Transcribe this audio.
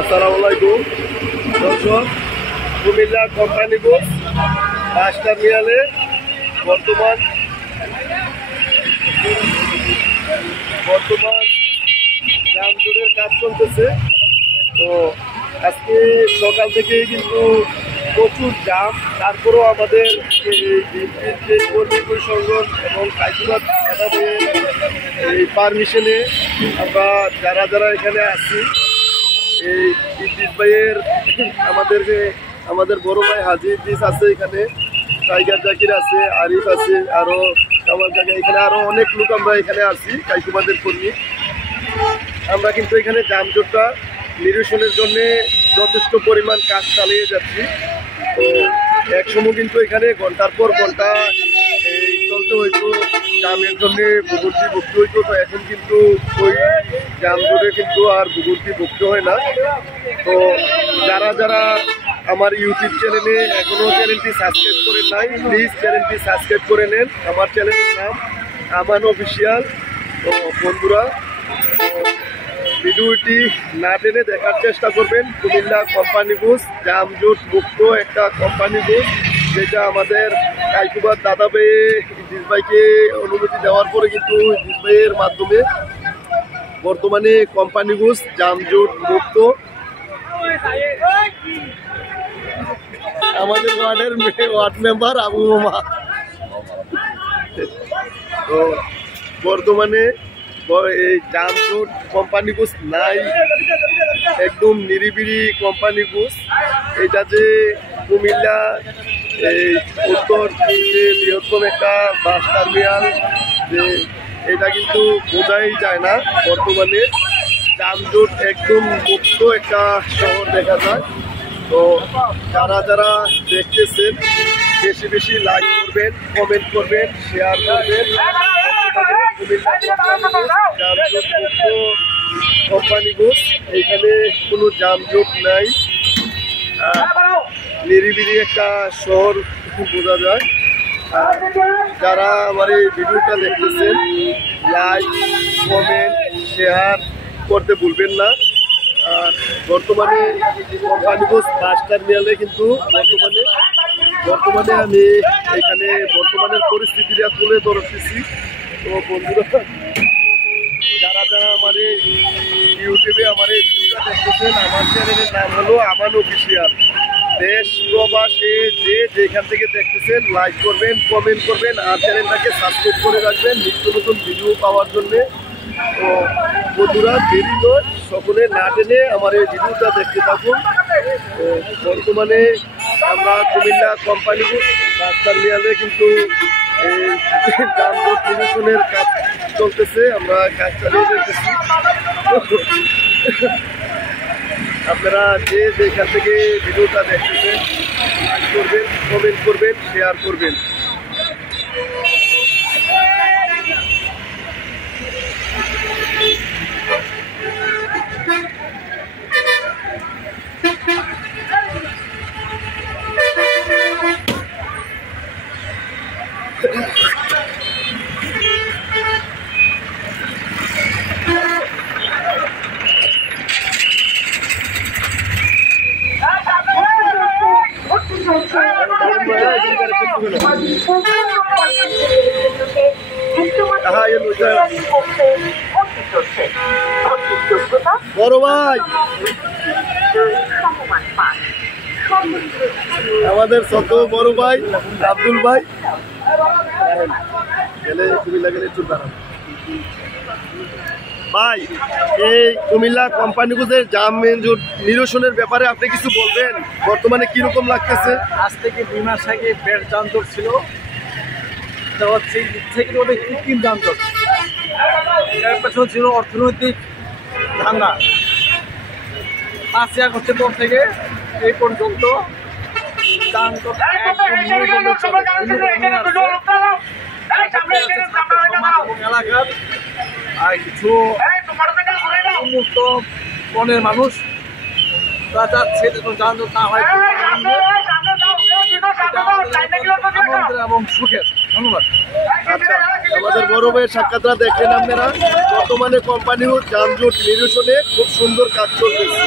আসসালামু আলাইকুম দর্শক, কুমিল্লা কোম্পানি বুক বাস টার্মিনালে বর্তমান যানজটের কাজ চলতেছে। তো আজকে সকাল থেকে কিন্তু প্রচুর জাম, তারপরেও আমাদের যে কর্মী পরিসংগঠন এবং কাইকুবাদ এই পারমিশনে আমরা যারা এখানে আছি, এই ইদ্রিস ভাইয়ের আমাদের বড় ভাই হাজি ইদ্রিস আছে, এখানে টাইগার জাকির আছে, আরিফ আছে, আরও আমার জায়গায় এখানে আরও অনেক লোক আমরা এখানে আছি কাইকুবাদের কর্মী। আমরা কিন্তু এখানে যানজটটা নিরসনের জন্যে যথেষ্ট পরিমাণ কাজ চালিয়ে যাচ্ছি। তো একসময় কিন্তু এখানে ঘন্টার পর ঘন্টা এই চলতে হইতো, জামের জন্যে ভুগর্তি ভুগতে হইতো। তো এখন কিন্তু ওই যানজটে কিন্তু আর ভুগর্তি ভুগতে হয় না। তো যারা আমার ইউটিউব চ্যানেলে এখনও চ্যানেলটি সাবস্ক্রাইব করে নাই, প্লিজ চ্যানেলটি সাবস্ক্রাইব করে নেন। আমার চ্যানেলের নাম আমান অফিসিয়াল। তো বন্ধুরা, ভিডিওটি না টেনে দেখার চেষ্টা করবেন। কুমিল্লা কোম্পানি বুস যানজট মুক্ত একটা কোম্পানি বুস, যেটা আমাদের কাইকুবাদ দাদা ভাই ইদ্রিস ভাইকে অনুমতি দেওয়ার পরে কিন্তু ইদ্রিস ভাইয়ের মাধ্যমে বর্তমানে কোম্পানি বুস যানজট মুক্ত। আমাদের ওয়ার্ড মেম্বার আবু মামা। তো বর্তমানে এই যানজট কোম্পানি বুস নাই, একদম নিরিবিলি কোম্পানি বুস। এটা যে কুমিল্লা এই উত্তর যে বৃহত্তম একটা বাস টার্মিনাল, যে এটা কিন্তু বোঝাই যায় না। বর্তমানে যানজট একদম মুক্ত একটা শহর দেখা যায়। তো যারা দেখতেছেন বেশি বেশি লাইক করবেন, কমেন্ট করবেন, শেয়ার করবেন। কোম্পানি বুস, এখানে কোনো যানজট নাই, নিরিবিলি একটা শহর বোঝা যায়। যারা আমার এই ভিডিওটা দেখতেছেন, লাইক কমেন্ট শেয়ার করতে ভুলবেন না। আর বর্তমানে কোম্পানি বুস বাস টার্মিনালে কিন্তু বর্তমানে আমি এখানে বর্তমানের পরিস্থিতিটা তুলে ধরতেছি। তো বন্ধুরা, যারা আমার এই ইউটিউবে আমার এই ভিডিওটা দেখতেছেন, আমার চ্যানেলের নাম হলো আমান অফিসিয়াল। দেশ প্রবাসে যেখান থেকে দেখতেছেন, লাইক করবেন, কমেন্ট করবেন, আর চ্যানেলটাকে সাবস্ক্রাইব করে রাখবেন নিত্য নতুন ভিডিও পাওয়ার জন্যে। তো বন্ধুরা, দেরি নয়, সকলে না টেনে আমার এই ভিডিওটা দেখতে থাকুন। বর্তমানে আমরা কুমিল্লা কোম্পানি বাস টার্মিনালে কিন্তু এই যানজট নিরসনের কাজ চলতেছে, আমরা কাজ চালিয়ে যেতেছি। আপনারা যেখান থেকে ভিডিওটা দেখতেছেন, লাইক করবেন, কমেন্ট করবেন, শেয়ার করবেন। বড় ভাই, আমাদের ছোট বড় ভাই আব্দুল ভাই গেলে কুমিল্লা গেলে একটু দাঁড়ান ভাই। এই কুমিল্লা কোম্পানি বুসের যানজট নিরসনের ব্যাপারে আপনি কিছু বলবেন? বর্তমানে কিরকম লাগতেছে? আজ থেকে 2 মাস আগে বেশ যানজট ছিল, থেকে অনেক কৃত্রিম যানজট। এর পেছনে ছিল অর্থনৈতিক ধান্দা। 5 আগস্টের পর থেকে এই পর্যন্ত যানজট এলাকার আর কিছু উন্মুক্ত বনের মানুষ তারা চাচ্ছে যানজট না হয় এবং সুখের। ধন্যবাদ। আচ্ছা, আমাদের বড় ভাইয়ের সাক্ষাৎটা দেখলেন আপনারা। বর্তমানে কোম্পানি যানজট নিরসনে খুব সুন্দর কাজ চলতেছে।